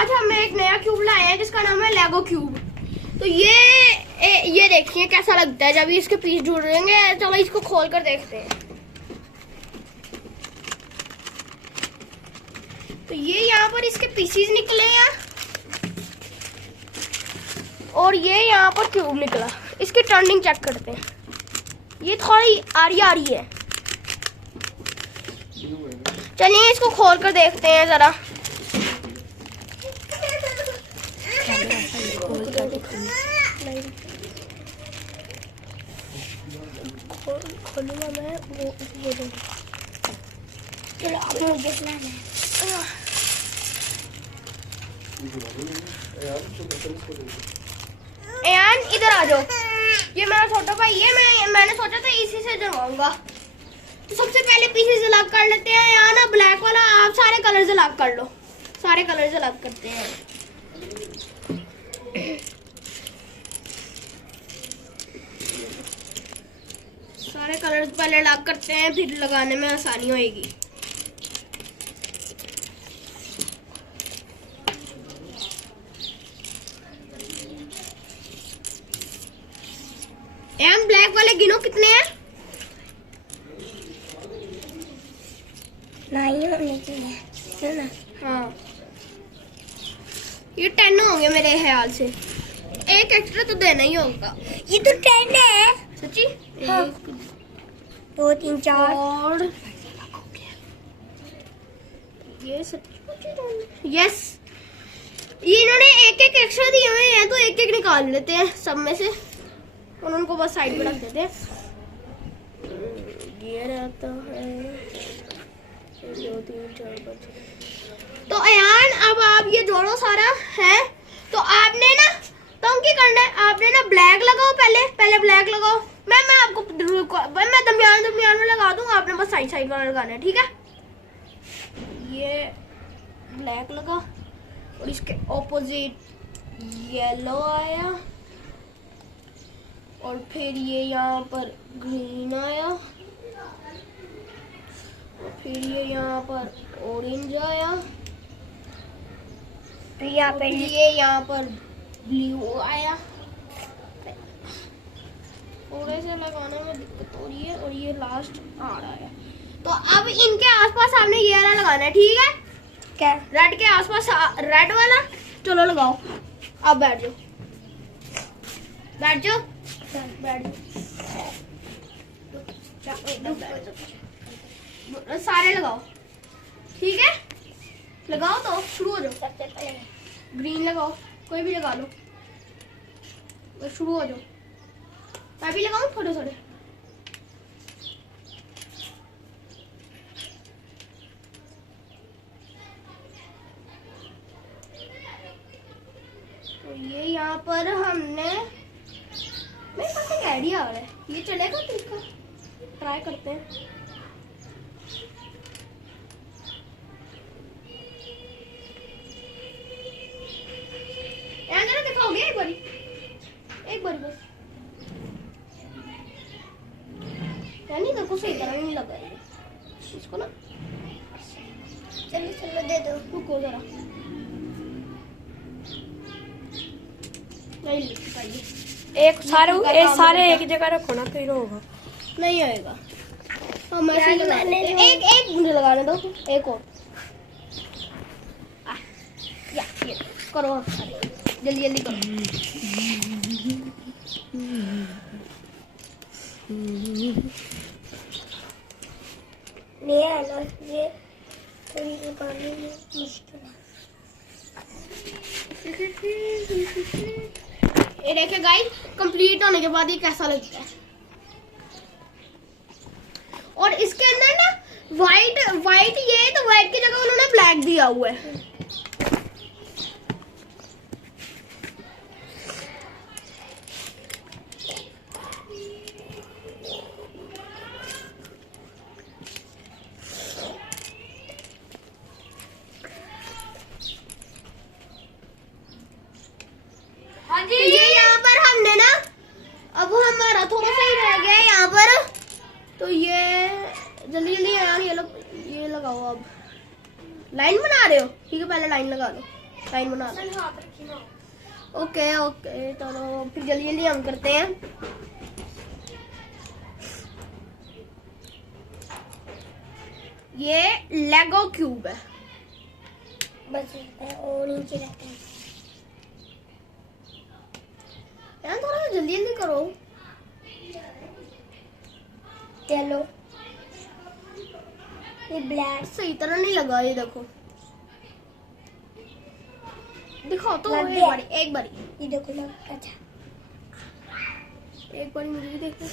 आज हम एक नया क्यूब लाए हैं जिसका नाम है लेगो क्यूब। तो ये देखिए कैसा लगता है जब इसके पीस जुड़ेंगे। चलो इसको खोल कर देखते हैं। तो ये यहाँ पर इसके पीसीज निकले हैं और ये यहाँ पर क्यूब निकला। इसकी टर्निंग चेक करते हैं। ये थोड़ी आरी है। चलिए इसको खोल कर देखते हैं जरा। खोलूंगा मैं वो चलो आप मुझे एयान इधर आ जाओ। ये मेरा छोटा भाई है। मैंने सोचा था इसी से जलवाऊंगा। तो सबसे पहले पीसेस अलग कर लेते हैं। यहाँ ना ब्लैक वाला आप सारे कलर्स अलग कर लो। सारे कलर्स अलग करते हैं। सारे कलर्स पहले अलग करते हैं, फिर लगाने में आसानी होएगी। एम ब्लैक वाले गिनो कितने हैं? 9 होने चाहिए है ना? हाँ ये 10 होंगे मेरे ख्याल से। एक एक्स्ट्रा तो देना ही होगा। ये तो 10 है सच्ची। हाँ। 2 3 4 और ये सच्ची। यस ये इन्होंने एक एक्स्ट्रा दिए हुए हैं तो एक निकाल लेते हैं सब में से और उनको बस साइड पे रख देते हैं। ये रहता है 2 3 4 5। तो अयान अब आप ये जोड़ो सारा है। तो आपने ना टंकी करना है। आपने ना ब्लैक लगाओ। पहले ब्लैक लगाओ। मैं आपको मैं दरमियान में लगा दूंगा। आपने बस साइड वाला लगाना है। ठीक है। ये ब्लैक लगा और इसके ऑपोजिट येलो आया और फिर ये यहाँ पर ग्रीन आया और फिर ये यहाँ पर ऑरेंज आया। फिर यहाँ पे ये यहाँ पर ब्लू आया। थोड़े से लगाने में दिक्कत हो रही है और ये लास्ट आ रहा है। तो अब इनके आसपास आपने ये वाला लगाना है। ठीक है। क्या रेड के आसपास रेड वाला। चलो लगाओ। अब बैठ जाओ बैठ जाओ। सारे लगाओ। ठीक है। लगाओ तो शुरू हो जाओ। सबसे पहले ग्रीन लगाओ। कोई भी लगा लो। बस शुरू हो जाओ। मैं भी लगाऊं थोड़े थोड़े। तो ये यहाँ पर हमने मेरे पास एक आइडिया आ रहा है। ये चलेगा तरीका? ट्राई करते हैं। जरा दिखाओगे एक बारी बस। यानी देखो सही तरह नहीं लगा है इसको ना। चलो दे दो। रुको जरा। नहीं लिख पाइए। एक सारे एक जगह रखो ना फिर होगा। नहीं आएगा। हम ऐसे एक मुझे लगाने दो। एक और ये करो। जल्दी करो। ये थोड़ी लगाने में मुश्किल है। ये देखिए गाइस कंप्लीट होने के बाद ये कैसा लगता है। और इसके अंदर ना वाइट ये तो वाइट की जगह उन्होंने ब्लैक दिया हुआ है। ये यहाँ पर हमने ना अब हमारा थोड़ा सा ही रह गया है यहाँ पर। तो ये जल्दी यार ये लगाओ। अब लाइन बना रहे हो? ठीक है पहले लाइन लगा लो। लाइन बना लो। ओके ओके, चलो फिर जल्दी जल्दी हम करते हैं। ये लेगो क्यूब है, बस और नीचे रहता है यार, थोड़ा सा जल्दी जल्दी करो। चलो ये ब्लैक सही तरह नहीं लगा, ये देखो, दिखाओ तो लग एक गया। बारी, एक बारी, ये देखो ना। अच्छा एक बारी मुझे भी देखो।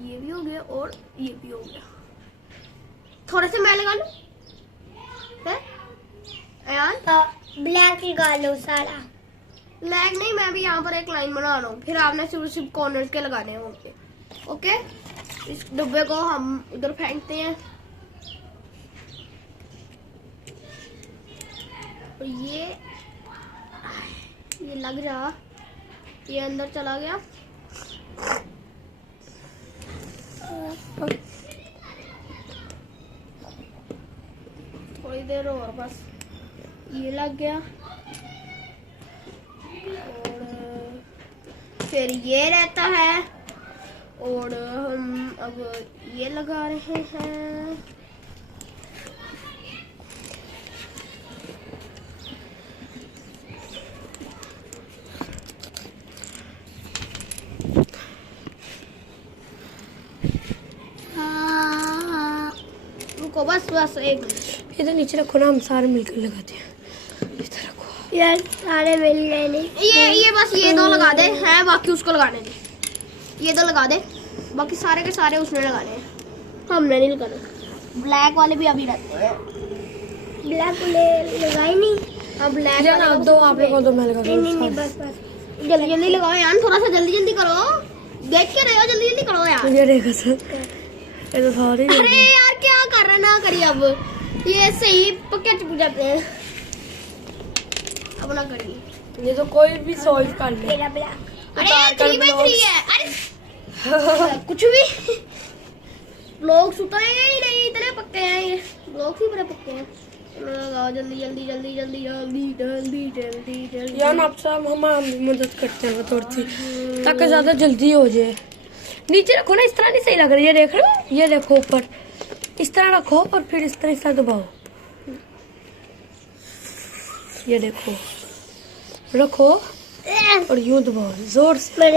ये भी हो गया और ये भी हो गया। थोड़े से मैं लगा लूं है यार? ब्लैक लगा लो सारा। लैग नहीं, मैं भी यहाँ पर एक लाइन बना रहा हूँ, फिर आपने सिर्फ कॉर्नर्स के लगाने हैं। ओके ओके, इस डब्बे को हम उधर फेंकते हैं और ये लग जा, ये अंदर चला गया। थोड़ी देर और बस, ये लग गया और फिर ये रहता है और हम अब ये लगा रहे हैं। रुको बस बस एक मिनट, इधर नीचे रखो ना, हम सारे मिलकर लगाते हैं। इधर रखो यार, सारे मिल गए नहीं। ये बस ये दो लगा दे हैं, बाकी उसको लगाने दे। ये दो लगा दे, बाकी सारे के सारे उसने लगाने हैं, हमने नहीं लगाना। ब्लैक वाले भी अभी रहते हैं। ब्लैक लगाई नहीं। अब ब्लैक यार आप दो, आप लोग दो, मैं लगा दूं। नहीं बस बस जल्दी जल्दी लगाओ यार, थोड़ा सा जल्दी जल्दी करो, देख के रहे हो, जल्दी जल्दी करो यार। ये देखो सर, ये तो सारे। अरे यार क्या कर रहे ना करिए, अब ये सही पक्के चुप जाते हैं, अब ना करिए। ये तो कोई भी सॉल्व कर ले। मेरा ब्लैक, अरे यार 3x3 है, अरे कुछ भी लोग सुतरेंगे ही नहीं, इतने पक्के हैं ये लोग ही, बड़े पक्के हैं। लगाओ जल्दी जल्दी जल्दी जल्दी जल्दी जल्दी जल्दी जल्दी। यार आपसे हम मदद करते हैं थोड़ी सी, ताकि ज्यादा जल्दी हो जाए। नीचे रखो ना, इस तरह नहीं सही लग रहा है। ये देख रहे हो, ये देखो ऊपर इस तरह रखो और फिर इस तरह दबाओ। ये देखो, रखो और यूं दबाओ जोर से।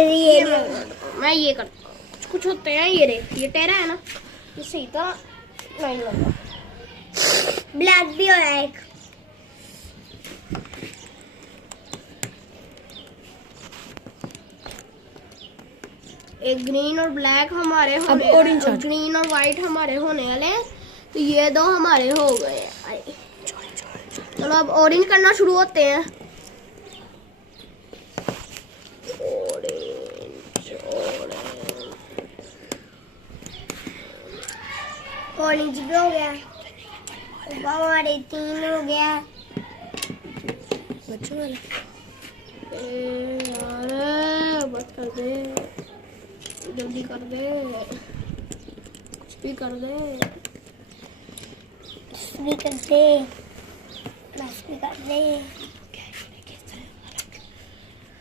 मैं ये करता हूँ, कुछ होते हैं ये देख, ये टेढ़ा है ना, ये सही तरह नहीं लगा। ब्लैक भी हो रहा है एक। एक ग्रीन और ब्लैक हमारे अब होने, orange और ग्रीन और व्हाइट हमारे होने वाले हैं, तो ये दो हमारे हो गए हैं। चलो अब ऑरेंज करना शुरू होते हैं। ऑरेंज भी हो गया, हमारे 3 हो गया। बच्चों वाला यार बस कर दे, जल्दी कर दे, कुछ भी कर दे, भी कर दे, बस भी कर दे।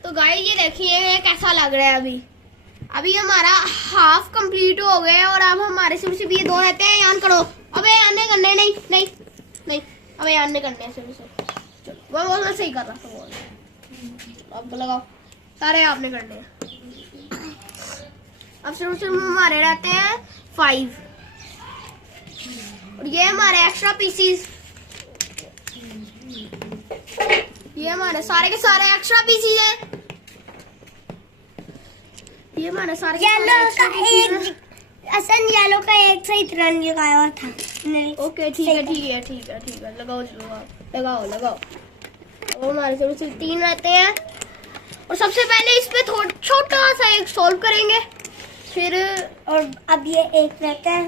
तो गाइस ये देखिए ये कैसा लग रहा है। अभी हमारा हाफ कंप्लीट हो गया और अब हमारे सिर्फ ये दो रहते हैं। यान करो, अबे आने करने नहीं नहीं नहीं, अबे आने करने सिर्फ। चलो वो मैं सही कर रहा था, अब लगाओ, सारे आपने करने हैं। अब सिर्फ हमारे रहते हैं 5 और ये हमारे एक्स्ट्रा पीसीस, ये हमारे सारे के सारे एक्स्ट्रा पीसीस है। ये हमारे सारे येलो का एक, असन येलो का एक सही रन लगाया हुआ था। ओके ठीक है ठीक है ठीक है ठीक है, लगाओ लगाओ लगाओ। और हमारे सिर्फ 3 रहते हैं और सबसे पहले इस पे छोटा सा एक सॉल्व करेंगे, फिर और अब ये एक रहता है।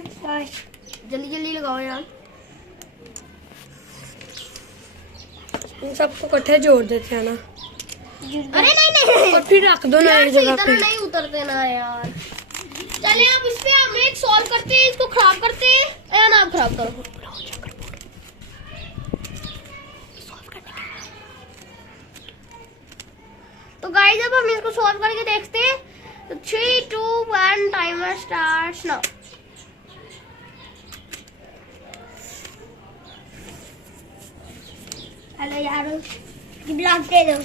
जल्दी जल्दी लगाओ यार, इन सबको इकट्ठे जोड़ देते हैं ना। अरे नहीं और फिर रख दो ना यार, एक सही जगह तरह पे। नहीं उतरते ना यार। चले अब इस पे हम एक सॉल्व करते हैं, इसको खराब करते हैं। यार आप खराब करो, तो गाइस अब हम इसको सॉल्व करके देखते हैं। तो 3 2 1 टाइमर स्टार्ट्स नाउ। हेलो यार, ब्लॉक दे दो।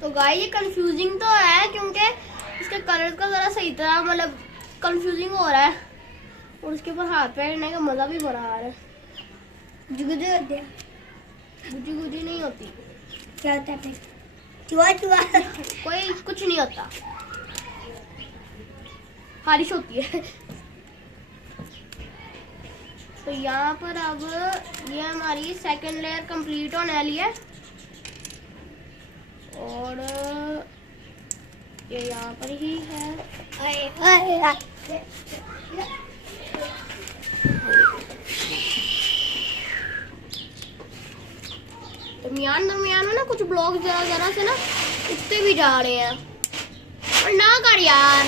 तो गाइस ये कंफ्यूजिंग तो है क्योंकि इसके कलर का जरा सही तरह मतलब कंफ्यूजिंग हो रहा है और उसके ऊपर हाथ पहनने का मजा भी बड़ा आ रहा है। गुदगुदी होते हैं। गुजी गुजी नहीं होती, क्या होता है? चुआ चुआ। कोई कुछ नहीं होता, बारिश होती है। तो यहाँ पर अब ये हमारी सेकंड लेयर कंप्लीट होने वाली है और ये यहाँ पर ही है। दरमियान में ना कुछ ब्लॉक जरा जरा से ना उठते भी जा रहे हैं और ना कर यार।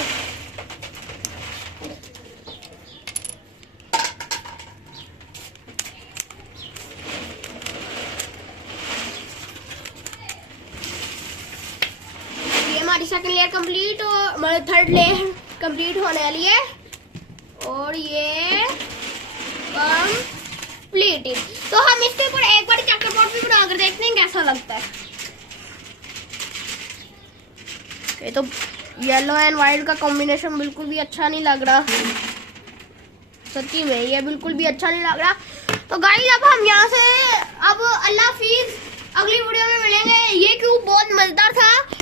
ये हमारी सेकंड लेयर कंप्लीट और हमारी थर्ड लेयर कंप्लीट होने वाली है और ये कंप्लीट। तो हम इसके ऊपर एक बार चक्कर बोर्ड भी बनाकर देखते हैं कैसा लगता है। ये तो येलो एंड व्हाइट का कॉम्बिनेशन बिल्कुल भी अच्छा नहीं लग रहा, सच्ची में ये बिल्कुल भी अच्छा नहीं लग रहा। तो गाइस अब हम यहाँ से अब अल्लाह हाफिज, अगली वीडियो में मिलेंगे। ये क्यूब बहुत मजेदार था।